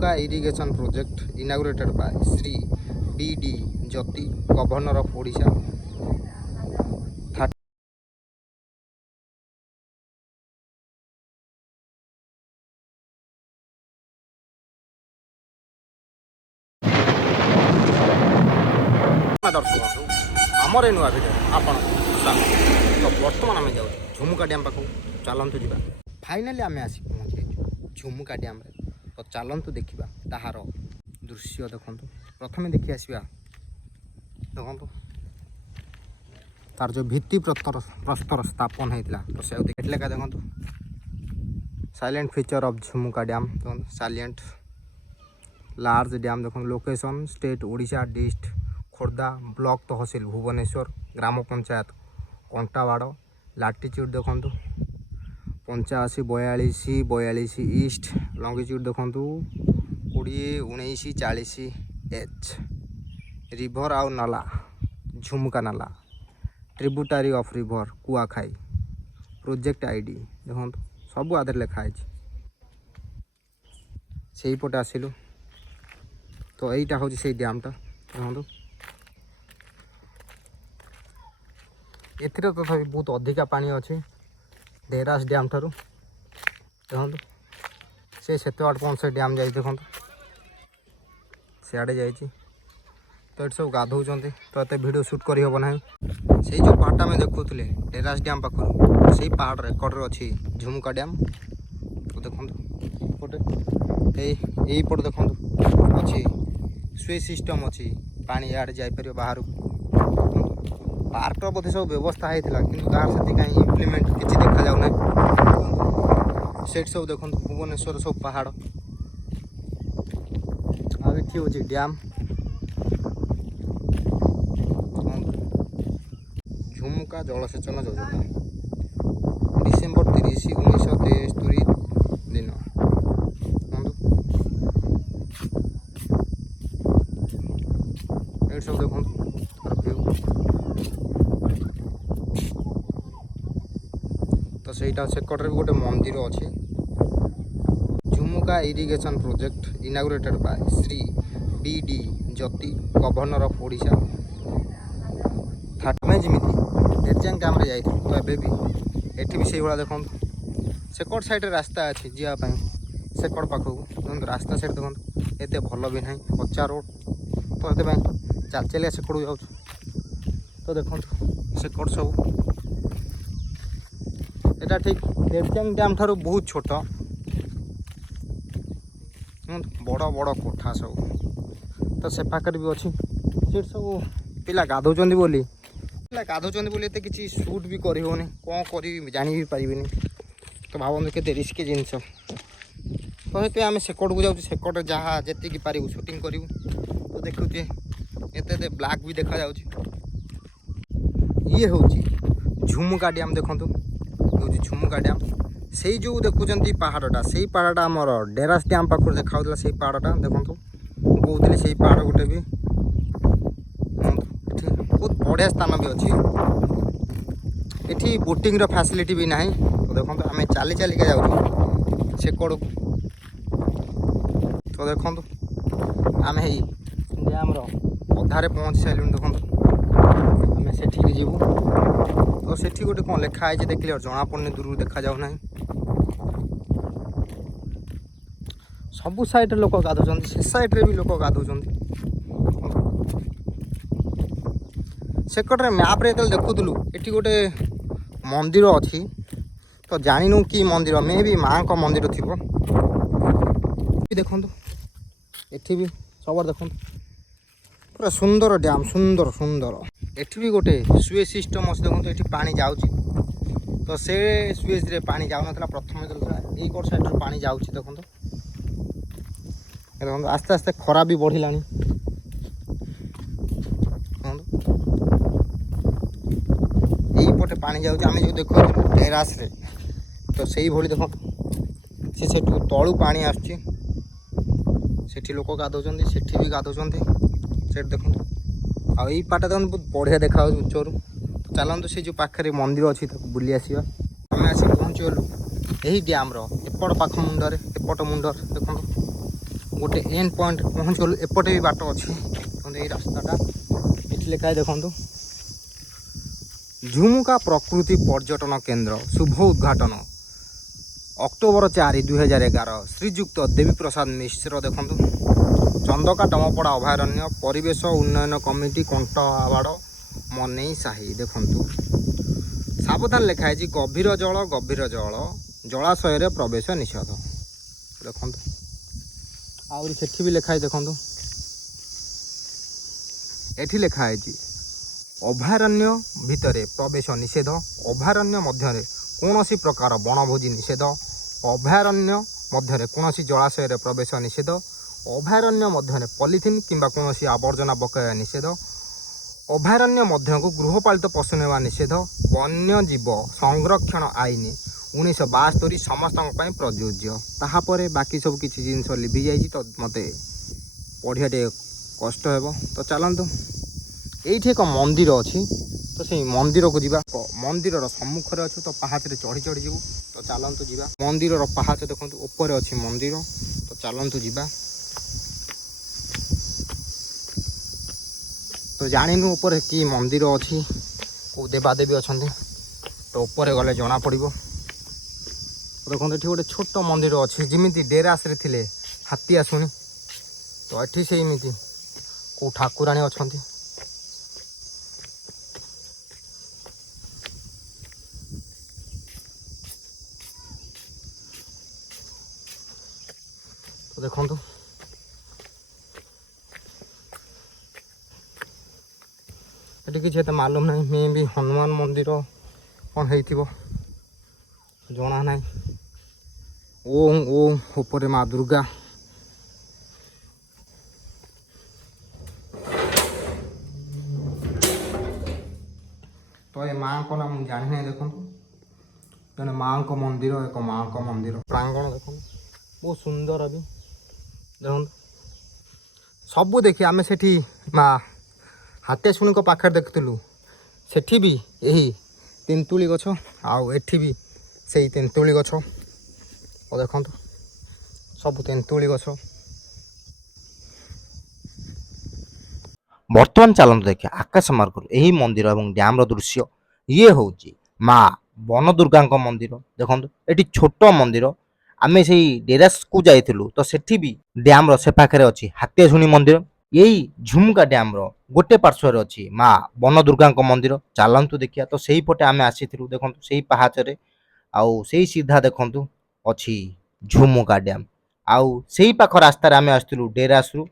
Jhumka irrigation project inaugurated by Shri B D. Jyoti governor of Odisha. दर्शक आमर ए नुआ भिडियो आपण तो बर्तमान आम जाऊँ झुमुका डैम पाखु चलतु जा। फाइनाली आम आसी पहुँचे झुमुका डैम तो चलतु देखा ताहार दृश्य देखु। प्रथम देखी आसवा देखु तार जो भित्ति प्रस्तर स्थापन होता तो से देखले का देखु silent feature of Jhumuka dam देखो साइलेंट लार्ज डैम देखो location state Odisha district Khordha block तहसील भुवनेश्वर ग्राम पंचायत कंटावाड़ लाटिट्यूड देखु 85-42 ईस्ट लंगिट्यूड देखु 20-19-40 एच रिभर आउ नाला झुमुका नाला tributary of river Kuakhai project ID देखो सब आदर लिखाई से पटे आसिलु तो यहीटा हूँ से डैमटा देखो एथिरे तथापि बहुत अधिका पानी अच्छे डेरास डैम ठारू देखो से बाट कौन से डैम जा देखो सियाड़े जा तो ये सब गाधौ तो ये वीडियो शूट कर हेबना से जो पहाड़ में देखुले डेरास डैम पाखर से पहाड़ रेकर्ड अच्छी झुमुका डैम तो देखो पटे यही पट देखो अच्छी स्वे सिस्टम अच्छी पानी इे जापर बाहर पार्क बोधे सब व्यवस्था होता कि कहीं इम्प्लीमेंट किसी देखा जाऊना से सब देखो भुवनेश्वर सब पहाड़ आठी हूँ डैम झुमुका जलसेचन योजना डिसेम्बर 30, 1973 दिन ये सब देखो तो सहीटा सेकटर भी गोटे मंदिर अच्छे Jhumuka irrigation project inaugurated by Shri B D. Jyoti governor of Odisha. थाटमे जमी एजांग डैम रे तो एबे भी एठी भी से भाया देखो सेकड़ साइड रास्ता अच्छे जावाई सेकड़ पाखक रास्ता साइड देखो एत भल भी ना कच्चा रोड तो ये चल चलिया सेकड़ जाऊँ तो देखो सेकड़ सब एटा ठीक देवचंग डैम ठारू बहुत छोट बड़ बड़ कोठा सब तो से पाखे भी अच्छी से सब पिला गाधौं बोली पिला गाधौं बोली एत किसी सुट भी कर कौन कर जानी भी पारे तो भावନ୍ତୁ केते रिस्की जिनस तो ये आम सेकड़ को जाऊँ सेकड़ जहाँ जी पारू सुटिंग करूँ तो देखुचे एत ब्लैक भी देखा ये हूँ झुमुका डैम देखु झुमुका डैम से जो देखुं पहाड़टा से पहाड़टा आमर डेरास डैम पाखर देखा से पहाड़टा देखो कहते से पहाड़ गोटे भी बहुत बढ़िया स्थान भी अच्छी एठी बोटिंग फैसिलिटी भी ना तो देखो आम चली चलिका जाऊँ सेकड़ को तो देखो आम डैम अधारे पहुँची सारे देखो आम से जीवु तो सेठी गोटे कौन लिखाई देखिए जना पड़ने दूर देखा जाऊना सबू साइड लोक गाधुं से साइड रे भी लोक गाधुं सेकटे मैप रे देखुलु ये गोटे मंदिर अच्छी तो जानु कि मंदिर मे भी माँ का मंदिर थी देखु ये भी सब देखु पूरा सुंदर डैम सुंदर सुंदर एठी भी गोटे सुएज सिस्टम अच्छे देखो ये पानी जाऊँगी तो से सुएज रे पानी जाऊ ना प्रथम यही कौट साइड रे पानी जाऊँगी देखो देखो आस्ते आस्ते खरा भी बढ़ला यही पटे पानी जाऊँगी आम जो देखो टेरास रे तो से ही देखो से तलू पानी आसुची सेठी लोक गाधौं सेठी भी गाधौं से देखो आई पाटा तो बहुत बढ़िया देखा उच्चरू तो चलते से जो पाखे मंदिर अच्छी बुली आसवा आम आस पहुँचीगलु यही डैम एपट पाख मुंडे एपट मुंडर देखो गोटे एंड पॉइंट पहुँच गलु एपटे भी बाट अच्छी ये रास्ताटा ये लिखाए देखो झुमुका प्रकृति पर्यटन केन्द्र शुभ उद्घाटन अक्टोबर 4 2011 श्रीजुक्त देवी प्रसाद मिश्र देखो चंदका डमपड़ा अभयारण्य परिवेश उन्नयन कमिटी कंट आवाड़ मनई साही देखु सावधान लिखाई गभीर जल जलाशय प्रवेश निषेध देखु आउरी सेठी भी लिखाई देखु एठी लिखाई अभयारण्य भितरे प्रवेश निषेध अभयारण्य मध्य कौन प्रकार वनभोजी निषेध अभयारण्य मध्य कौन जलाशय प्रवेश निषेध अभयारण्य मध्य पॉलिथिन किंबा कौन आवर्जना पकाया निषेध अभयारण्य मध्य को गृहपालित पशु नेवा निषेध वन्यजीव संरक्षण आईन 1972 समस्त प्रযোज्य ताहापर बाकी सब किसी जिनस लिभि जाइए तो मत पढ़िया कष्ट हे तो चलतु ये एक मंदिर अच्छी तो से मंदिर को जीवा मंदिर सम्मुखें अच्छु तो पाहाच चढ़ी चढ़ी जीव तो चलतु जीवा मंदिर पाहाच देखो ऊपर अच्छी मंदिर तो चलतु जीवा तो जाणीनु ऊपर कि मंदिर अच्छी को देवादेवी अच्छा तो ऊपर गले जना पड़ देखो ये गोटे छोट मंदिर अच्छी जमी डेरास थे हाथी आसुनी तो ये से एमती को ठाकुराणी अच्छा तो देखो ये किसी मालूम ना मे भी हनुमान मंदिर कौन हो जना ना ओम ओम ऊपर माँ दुर्गा तो ये माँ को ना मुझे जानी ना देखो जन माँ को मंदिर एक माँ को मंदिर प्रांगण देखो बहुत सुंदर अभी देखो सबू देखिए आम से माँ हाथे शुणी को पाखे देखुलु सेठी भी यही तेंतुली गछ आउ एठी भी से तेंतुली गछ और देखो सब तेंतुली गछ बर्तमान चलते देखिए आकाश मार्ग यही मंदिर और डैम दृश्य ये हूँ माँ वन दुर्गा मंदिर देखो ये छोट मंदिर आमे से डेरास को जाइलु तो सेठी भी डैम से पाखे अच्छी हाथियाशुणी मंदिर यही झुमुका डैम गोटे पार्श्वर अच्छी माँ वन दुर्गा मंदिर चलतु देखिया तो सही पटे आमे आसीथिलु देखो से पाहाचरे आउ से सीधा देखु अच्छी झुमुका डैम आउ से पाख रास्तार आमे आसलु डेरास रु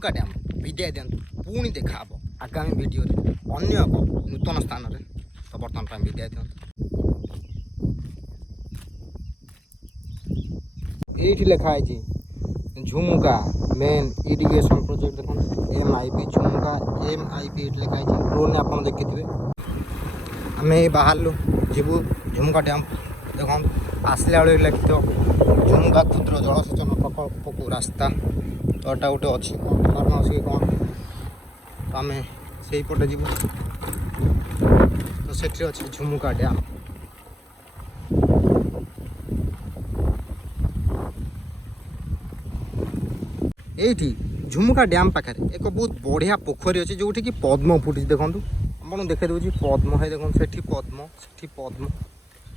ଝୁମୁକା ଡ୍ୟାମ୍ ବିଦାୟ ଦିଅନ୍ତୁ। ପୁଣି ଦେଖା ହେବ ଆଗାମୀ ଭିଡ଼ିଓରେ ଅନ୍ୟ ଏକ ନୂତନ ସ୍ଥାନରେ। ତ ବର୍ତ୍ତମାନ ପାଇଁ ବିଦାୟ ଦିଅନ୍ତୁ। ଏଇଠି ଲେଖା ହେଇଛି ଝୁମୁକା ମେନ୍ ଇରିଗେସନ୍ ପ୍ରୋଜେକ୍ଟ। ଦେଖନ୍ତୁ MIP ଝୁମୁକା MIP ଏଇଠି ଲେଖା ହେଇଛି। ଡ୍ରୋନ୍ରେ ଆପଣ ଦେଖିଥିବେ। ଆମେ ବାହାରିଲୁ ଯିବୁ ଝୁମୁକା ଡ୍ୟାମ୍। ଦେଖନ୍ତୁ ଆସିଲା ବେଳେ ଲେଖିଥିବ ଝୁମୁକା କ୍ଷୁଦ୍ର ଜଳସେଚନ ପ୍ରକଳ୍ପକୁ ରାସ୍ତା। ତ ଏଟା ଗୋଟେ ଅଛି କାରଣ ଅଛି କ'ଣ, ତ ଆମେ ସେଇପଟେ ଯିବୁ। ତ ସେଠି ଅଛି ଝୁମୁକା ଡ୍ୟାମ୍। ଏଇଠି ଝୁମୁକା ଡ୍ୟାମ୍ ପାଖରେ ଏକ ବହୁତ ବଢ଼ିଆ ପୋଖରୀ ଅଛି ଯେଉଁଠିକି ପଦ୍ମ ଫୁଟିଛି। ଦେଖନ୍ତୁ ଆପଣଙ୍କୁ ଦେଖାଇ ଦେଉଛି ପଦ୍ମ। ହେଇ ଦେଖନ୍ତୁ ସେଠି ପଦ୍ମ, ସେଠି ପଦ୍ମ,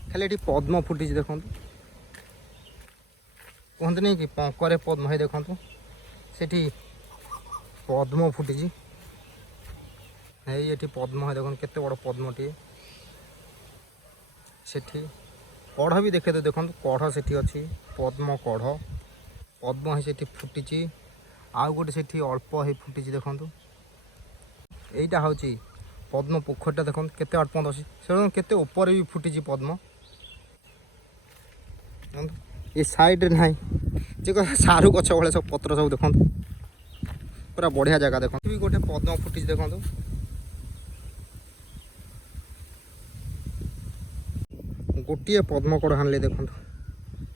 ଖାଲି ଏଠି ପଦ୍ମ ଫୁଟିଛି। ଦେଖନ୍ତୁ କୁହନ୍ତୁନି କି ପଙ୍କରେ ପଦ୍ମ। ହେଇ ଦେଖନ୍ତୁ ସେଠି ପଦ୍ମ ଫୁଟିଛି। ହେଇ ଏଠି ପଦ୍ମ। ହେଇ ଦେଖନ୍ତୁ କେତେ ବଡ଼ ପଦ୍ମଟିଏ। ସେଠି କଢ଼ ବି ଦେଖାଇ ଦେଉ। ଦେଖନ୍ତୁ କଢ଼ ସେଠି ଅଛି, ପଦ୍ମ କଢ଼। ପଦ୍ମ ହେଇ ସେଠି ଫୁଟିଛି। ଆଉ ଗୋଟେ ସେଠି ଅଳ୍ପ ହେଇ ଫୁଟିଛି। ଦେଖନ୍ତୁ ଏଇଟା ହେଉଛି ପଦ୍ମ ପୋଖରୀଟା। ଦେଖନ୍ତୁ କେତେ ଅଳ୍ପ ଅଛି, ସେ କେତେ ଉପରେ ବି ଫୁଟିଛି ପଦ୍ମ। ଦେଖନ୍ତୁ ଏ ସାଇଡ଼୍ରେ ନାହିଁ ଯେ ସାରୁ ଗଛ ଭଳିଆ ସବୁ ପତ୍ର ସବୁ। ଦେଖନ୍ତୁ ପୁରା ବଢ଼ିଆ ଜାଗା। ଦେଖନ୍ତୁ ବି ଗୋଟେ ପଦ୍ମ ଫୁଟିଛି। ଦେଖନ୍ତୁ ଗୋଟିଏ ପଦ୍ମ କଢ଼ ଆଣିଲେ। ଦେଖନ୍ତୁ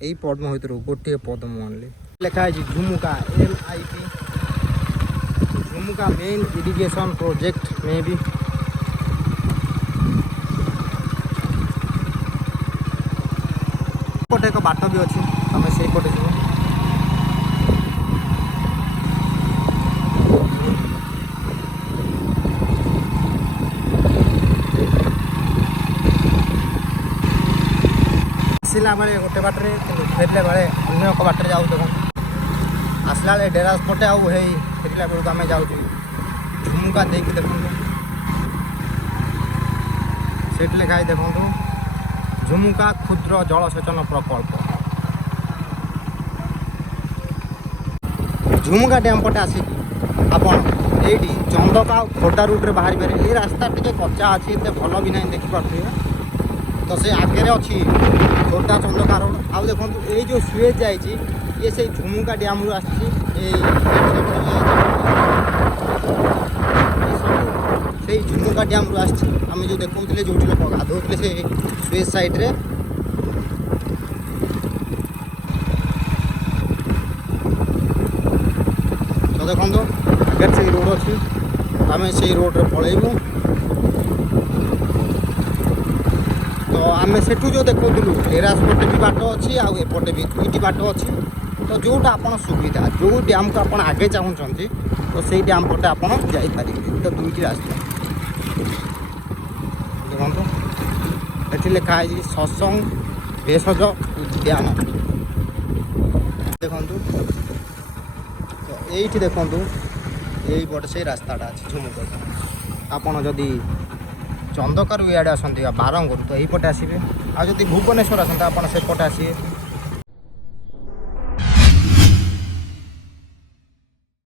ଏଇ ପଦ୍ମ ଭିତରୁ ଗୋଟିଏ ପଦ୍ମ ଆଣିଲେ। ଲେଖା ହେଇଛି Jhumuka MIP Jhumuka main irrigation project ମେ ବି। ଗୋଟେ ଏକ ବାଟ ବି ଅଛି, ଆମେ ସେଇପଟେ ଯିବୁ। ଆସିଲା ବେଳେ ଗୋଟେ ବାଟରେ, କିନ୍ତୁ ଫେରିଲା ବେଳେ ଅନ୍ୟ ଏକ ବାଟରେ ଯାଉ। ଦେଖନ୍ତୁ ଆସିଲା ବେଳେ ଡେରାସ ପଟେ, ଆଉ ହେଇ ଫେରିଲା ବେଳକୁ ଆମେ ଯାଉଛୁ ଝୁମୁକା ଦେଇକି। ଦେଖନ୍ତୁ ସେଇଠି ଲେଖା ହେଇ ଦେଖନ୍ତୁ ଝୁମୁକା କ୍ଷୁଦ୍ର ଜଳସେଚନ ପ୍ରକଳ୍ପ। ଝୁମୁକା ଡ୍ୟାମ୍ ପଟେ ଆସିକି ଆପଣ ଏଇଠି ଚନ୍ଦକା ଆଉ ଖୋର୍ଦ୍ଧା ରୁଟ୍ରେ ବାହାରିପାରିବେ। ଏଇ ରାସ୍ତା ଟିକେ କଚା ଅଛି, ଏତେ ଭଲ ବି ନାହିଁ ଦେଖିପାରୁଥିବେ। ତ ସେ ଆଗରେ ଅଛି ଖୋର୍ଦ୍ଧା ଚନ୍ଦକା ରୋଡ଼। ଆଉ ଦେଖନ୍ତୁ ଏଇ ଯେଉଁ ସୁଏଜ୍ ଯାଇଛି ଇଏ ସେଇ ଝୁମୁକା ଡ୍ୟାମ୍ରୁ ଆସିଛି। ସେଇ ଝୁମୁକା ଡ୍ୟାମ୍ରୁ ଆସିଛି। ଆମେ ଯେଉଁ ଦେଖାଉଥିଲେ ଯେଉଁଠି ଲୋକ ଗାଧୋଉଥିଲେ ସେ ସୁଏଜ୍ ସାଇଡ଼୍ରେ। ତ ଦେଖନ୍ତୁ ଆଗରେ ସେଇ ରୋଡ଼ ଅଛି, ଆମେ ସେଇ ରୋଡ଼ରେ ପଳେଇବୁ। ତ ଆମେ ସେଠୁ ଯେଉଁ ଦେଖାଉଥିଲୁ ଟେରାସ୍ ପଟେ ବି ବାଟ ଅଛି, ଆଉ ଏପଟେ ବି ଦୁଇଟି ବାଟ ଅଛି। ତ ଯେଉଁଟା ଆପଣ ସୁବିଧା, ଯେଉଁ ଡ୍ୟାମ୍କୁ ଆପଣ ଆଗେ ଚାହୁଁଛନ୍ତି ତ ସେଇ ଡ୍ୟାମ୍ ପଟେ ଆପଣ ଯାଇପାରିବେ। ତ ଦୁଇଟି ରାସ୍ତା। ଦେଖନ୍ତୁ ଏଠି ଲେଖା ହେଇଛି ସତ୍ସଙ୍ଗ ଭେଷଜ ଉଦ୍ୟାନ। ଦେଖନ୍ତୁ ତ ଏଇଠି ଦେଖନ୍ତୁ ଏଇପଟେ ସେଇ ରାସ୍ତାଟା ଅଛି ଝୁମୁକା। ଆପଣ ଯଦି ଚନ୍ଦକାରୁ ଇଆଡ଼େ ଆସନ୍ତି ବା ବାରଙ୍ଗରୁ ତ ଏଇପଟେ ଆସିବେ। ଆଉ ଯଦି ଭୁବନେଶ୍ୱର ଆସନ୍ତି ଆପଣ ସେପଟେ ଆସିବେ।